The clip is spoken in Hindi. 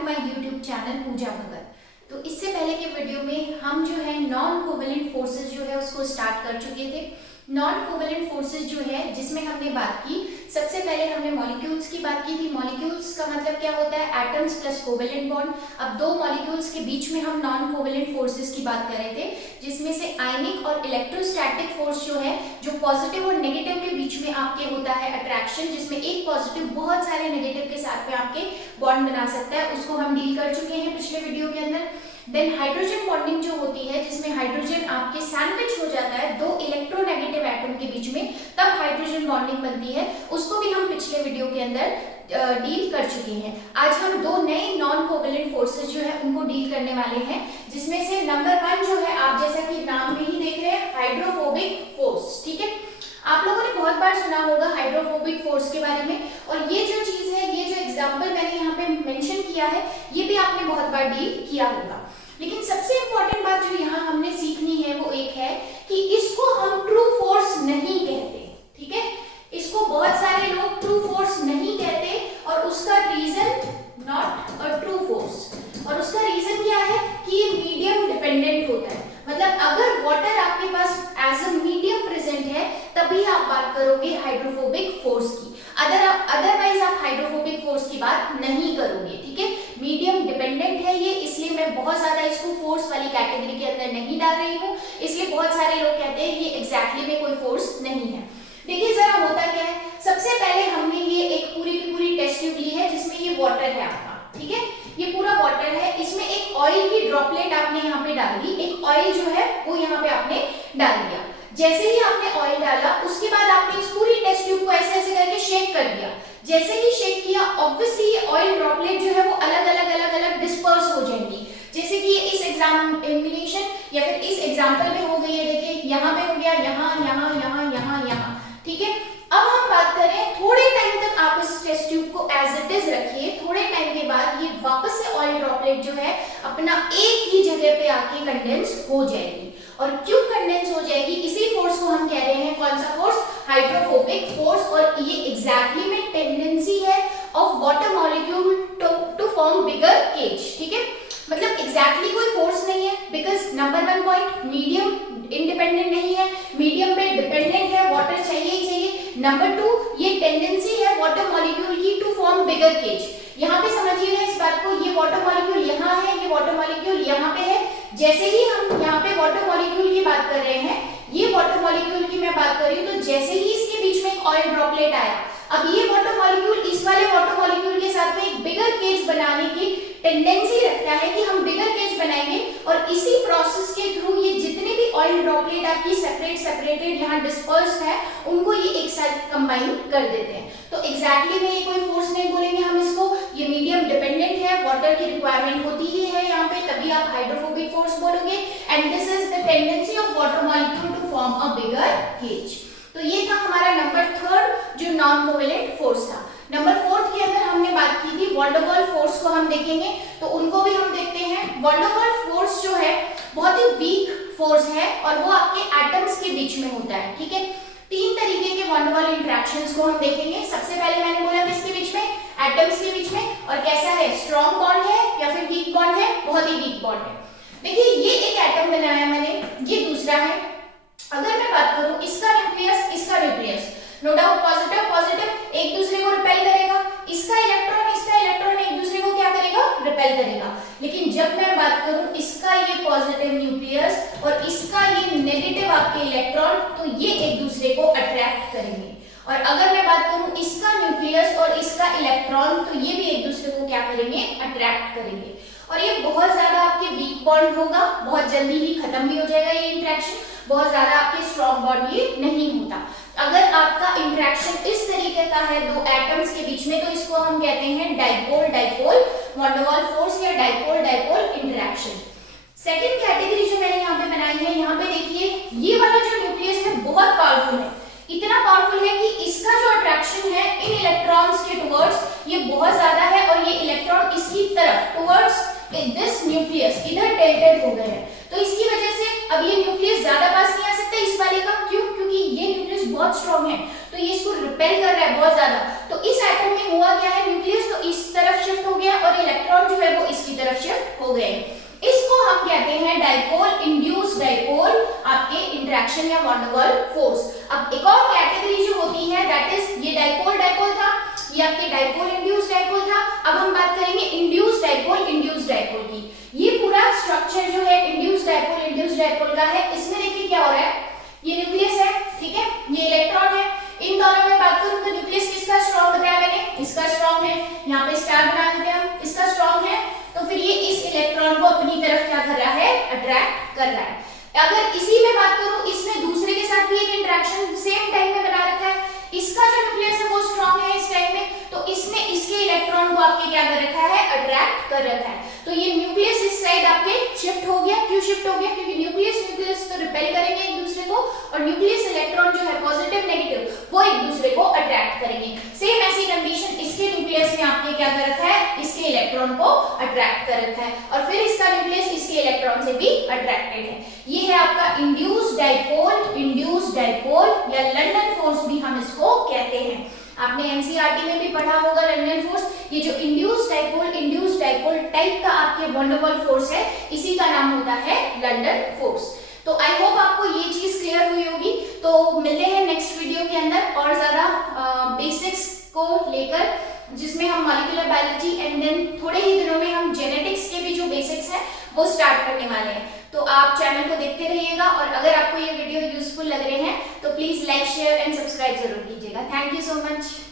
टू माय यूट्यूब चैनल पूजा भगत। तो इससे पहले के वीडियो में हम जो है नॉन कोवेलेंट फोर्सेस जो है उसको स्टार्ट कर चुके थे। नॉन कोवेलेंट फोर्सेस जो है जिसमें हमने बात की, सबसे पहले हमने मॉलिक्यूल्स की बात की थी। मॉलिक्यूल्स का मतलब क्या होता है? Atoms plus covalent bond. अब दो मॉलिक्यूल्स के बीच में हम नॉन कोवेलेंट फोर्सेस की बात कर रहे थे, जिसमें से आयनिक और इलेक्ट्रोस्टैटिक फोर्स जो है, जो पॉजिटिव और नेगेटिव के बीच में आपके होता है अट्रैक्शन, जिसमें एक पॉजिटिव बहुत सारे नेगेटिव के साथ में आपके बॉन्ड बना सकता है, उसको हम डील कर चुके हैं पिछले वीडियो के अंदर। देन हाइड्रोजन बॉन्डिंग जो होती है, जिसमें हाइड्रोजन आपके सैंडविच हो जाता है दो इलेक्ट्रोनेगेटिव एटम के बीच में, तब हाइड्रोजन बॉन्डिंग बनती है, उसको भी हम पिछले वीडियो के अंदर डील कर चुके हैं। आज हम दो नए नॉन कोवेलेंट फोर्सेस जो है उनको डील करने वाले हैं, जिसमें से नंबर 1 जो है, आप जैसा कि नाम में ही देख रहे हैं, हाइड्रोफोबिक फोर्स। ठीक है, आप लोगों ने बहुत बार सुना होगा हाइड्रोफोबिक फोर्स के बारे में, और ये जो चीज है, ये जो एग्जांपल मैंने यहाँ पे मेंशन किया है, ये भी आपने बहुत बार डील किया होगा। लेकिन सबसे इंपॉर्टेंट बात जो यहाँ हमने सीखनी है वो एक है कि इसको हम ट्रू फोर्स नहीं कहते। ठीक है, इसको बहुत सारे लोग ट्रू फोर्स नहीं कहते, और उसका reason not a true force, और उसका रीजन क्या है कि ये मीडियम डिपेंडेंट होता है। मतलब अगर वाटर आपके पास एज अ मीडियम प्रेजेंट है, तभी आप बात करोगे हाइड्रोफोबिक फोर्स की, अदरवाइज आप हाइड्रोफोबिक फोर्स की बात नहीं करोगे। ठीक है, मीडियम डिपेंडेंट है ये, इसलिए मैं बहुत ज्यादा इसको फोर्स वाली कैटेगरी के अंदर नहीं डाल रही हूँ, इसलिए बहुत सारे लोग कहते हैं ये एग्जैक्टली में कोई फोर्स नहीं है। देखिए जरा होता क्या है, सबसे पहले हमने ये एक पूरी की पूरी टेस्ट ट्यूब ली है, जिसमें ये वाटर है आपका। ठीक है, ये पूरा वाटर है, इसमें एक ऑयल की ड्रॉपलेट आपने यहाँ पे डाल दी, एक ऑयल जो है वो यहाँ पे आपने डाल दिया। जैसे ही आपने ऑयल डाला, उसके बाद आपने इस पूरी टेस्ट ट्यूब को ऐसे ऐसे करके शेक कर दिया। जैसे ही शेक किया, ऑब्वियसली ये ऑयल ड्रॉपलेट जो है वो अलग अलग डिस्पर्स हो जाएंगी। जैसे कि इस एग्जामिनेशन या फिर इस एग्जाम्पल में हो गई है, देखिए यहाँ पे हो गया, यहाँ यहाँ यहाँ यहाँ यहाँ। ठीक है, अब हम बात करें, थोड़े टाइम तक आप इस टेस्ट ट्यूब को एज इट इज रखिए, थोड़े टाइम के बाद ये वापस से ऑयल ड्रॉपलेट जो है अपना एक ही जगह पे आके कंडेंस हो जाएगी। और क्यों कंडेंस हो जाएगी? इसी फोर्स को हम कह रहे हैं, कौन सा फोर्स? Hydrophobic force. और ये एग्जैक्टली में टेंडेंसी है of water molecule to form bigger cage. ठीक है, मतलब एग्जैक्टली कोई फोर्स नहीं है, because number 1 point, medium independent नहीं है, मीडियम पे डिपेंडेंट है, वाटर चाहिए ही चाहिए। नंबर 2, ये टेंडेंसी है वाटर मॉलिक्यूल की टू फॉर्म बिगर केज। यहाँ पे समझिएगा इस बात को, ये वाटर मॉलिक्यूल यहाँ है, ये वाटर मॉलिक्यूल यहाँ पे है। जैसे ही हम यहाँ पे वाटर मॉलिक्यूल की बात कर रहे हैं, ये वाटर मॉलिक्यूल की मैं बात कर रही हूँ, तो जैसे ही इसके बीच में एक ऑयल ड्रॉपलेट आया, अब ये वाटर मॉलिक्यूल इस वाले वाटर मॉलिक्यूल के साथ में एक बिगर केज बनाने की टेंडेंसी रखता है कि हम बिगर केज बनाएंगे, और इसी प्रोसेस के थ्रू ये जितने भी ऑयल ड्रॉपलेट आपकी सेपरेटेड यहाँ डिस्पर्स्ड है, उनको ये एक साथ कंबाइन कर देते हैं। तो एग्जैक्टली में ये कोई फोर्स नहीं बोलेंगे हम इसको, ये मीडियम डिपेंडेंट है, वाटर की रिक्वायरमेंट होती ही है यहाँ पे, तभी आप हाइड्रोफोबिक फोर्स बोलोगे। And this is the tendency of water molecule to form a bigger cage. तो ये था हमारा नंबर 3 जो नॉन कोवेलेंट फोर्स था। नंबर 4 के अंदर हमने बात की थी वैन डर वाल्स फोर्स को हम देखेंगे, तो उनको भी हम देखते हैं। वैन डर वाल्स फोर्स जो है बहुत ही वीक फोर्स है, और वो आपके एटम्स के बीच में होता है। ठीक है, 3 तरीके के वैन डर वाल्स इंटरेक्शंस को हम देखेंगे। सबसे पहले मैंने बोला किसके बीच में? एटम्स के बीच में। और कैसा है? स्ट्रॉन्ग बॉन्ड है या फिर वीक बॉन्ड है? बहुत ही वीक बॉन्ड है। देखिए ये एक एटम बनाया मैंने, ये दूसरा है। अगर मैं बात करूं इसका न्यूक्लियस, इसका न्यूक्लियस, नो डाउट पॉजिटिव एक दूसरे को रिपेल करेगा, इसका इलेक्ट्रॉन एक दूसरे को क्या करेगा? रिपेल करेगा। लेकिन जब मैं बात करूं इसका ये पॉजिटिव न्यूक्लियस और इसका ये नेगेटिव आपके इलेक्ट्रॉन, तो ये एक दूसरे को अट्रैक्ट करेंगे। और अगर मैं बात करूं इसका न्यूक्लियस और इसका इलेक्ट्रॉन, तो ये भी एक दूसरे को क्या करेंगे? अट्रैक्ट करेंगे। और ये बहुत ज्यादा आपके वीक बॉन्ड होगा, बहुत जल्दी ही खत्म भी हो जाएगा ये इंटरेक्शन, बहुत ज्यादा आपके स्ट्रॉन्ग बॉन्ड ये नहीं होता। अगर आपका इंटरेक्शन इस तरीके का है दो एटम्स के बीच में, तो इसको हम कहते हैं dipole van der Waals force या डाइपोल इंटरेक्शन। सेकंड कैटेगरी जो मैंने यहाँ पे बनाई है, यहाँ पे देखिए ये वाला जो न्यूक्लियस है बहुत पावरफुल है, इतना पावरफुल है कि इसका जो अट्रैक्शन है इन इलेक्ट्रॉन्स के टुवर्ड्स ये बहुत ज्यादा है, और ये इलेक्ट्रॉन इसकी तरफ टुवर्ड्स दिस न्यूक्लियस इधर टिल्टेड हो गए हैं। तो इसकी वजह से अब ये न्यूक्लियस ज्यादा पास नहीं आ सकता इस वाले का। क्यों? क्योंकि ये न्यूक्लियस बहुत स्ट्रॉन्ग है, तो ये इसको रिपेल कर रहा है बहुत ज्यादा। तो इस एटम में हुआ क्या है, न्यूक्लियस तो इस तरफ शिफ्ट हो गया और इलेक्ट्रॉन जो है वो इसकी तरफ शिफ्ट हो गए। इसको हम कहते हैं डाइपोल इंड्यूस डाइपोल आपके इंटरेक्शन या वैन डर वाल्स फोर्स। अब एक और कैटेगरी जो होती है दैट इज ये डाइपोल डाइपोल था, ये आपके डाइपोल इंड्यूस डाइपोल था। अब हम बात करेंगे इंड्यूस डाइपोल की। ये पूरा स्ट्रक्चर जो है इंड्यूस डाइपोल का है। इसमें देखिए क्या हो रहा है, ये न्यूक्लियस है, ठीक है, ये इलेक्ट्रॉन है। इन दोनों में बात करूं तो न्यूक्लियस किसका स्ट्रॉन्ग बताया मैंने, इसका स्ट्रॉन्ग है। यहाँ पे स्टार बना देते हैं हम, इसका स्ट्रॉन्ग है। तो फिर ये इस इलेक्ट्रॉन को अपनी तरफ क्या कर रहा है, अट्रैक्ट कर रहा है। अगर इसी में बात करूं, इसने दूसरे के साथ भी एक इंटरेक्शन सेम टाइम में बना रखा है। इसका जो न्यूक्लियस है वो स्ट्रॉन्ग है इस टाइम में, तो इसने इसके इलेक्ट्रॉन को आपके क्या कर रखा है, अट्रैक्ट कर रखा है। तो ये न्यूक्लियस इस साइड आपके शिफ्ट हो गया। क्यों शिफ्ट हो गया, क्योंकि न्यूक्लियस तो रिपेल करेंगे एक दूसरे को, और न्यूक्लियस इलेक्ट्रॉन जो है पॉजिटिव नेगेटिव वो एक दूसरे को अट्रैक्ट करेंगे। सेम ऐसी कंडीशन इसके न्यूक्लियस में आपने क्या कर रखा है, इसके इलेक्ट्रॉन को अट्रैक्ट कर रखा है, और फिर इसका न्यूक्लियस इसके इलेक्ट्रॉन से भी अट्रैक्टेड है। ये है आपका इंड्यूस डाइपोल या लंदन फोर्स भी हम इसको कहते हैं। आपने एनसीईआरटी में भी पढ़ा होगा लंदन फोर्स। ये जो इंड्यूस डाइपोल टाइप का आपके वैन डर वाल्स फोर्स है, इसी का नाम होता है लंदन फोर्स। तो आई होप आपको ये चीज क्लियर हुई होगी। तो मिलते हैं नेक्स्ट वीडियो के अंदर और ज्यादा बेसिक्स को लेकर, जिसमें हम मॉलिक्यूलर बायोलॉजी एंड देन थोड़े ही दिनों में हम जेनेटिक्स के भी जो बेसिक्स हैं वो स्टार्ट करने वाले हैं। तो आप चैनल को देखते रहिएगा, और अगर आपको ये वीडियो यूजफुल लग रहे हैं तो please like share and subscribe जरूर कीजिएगा। Thank you so much.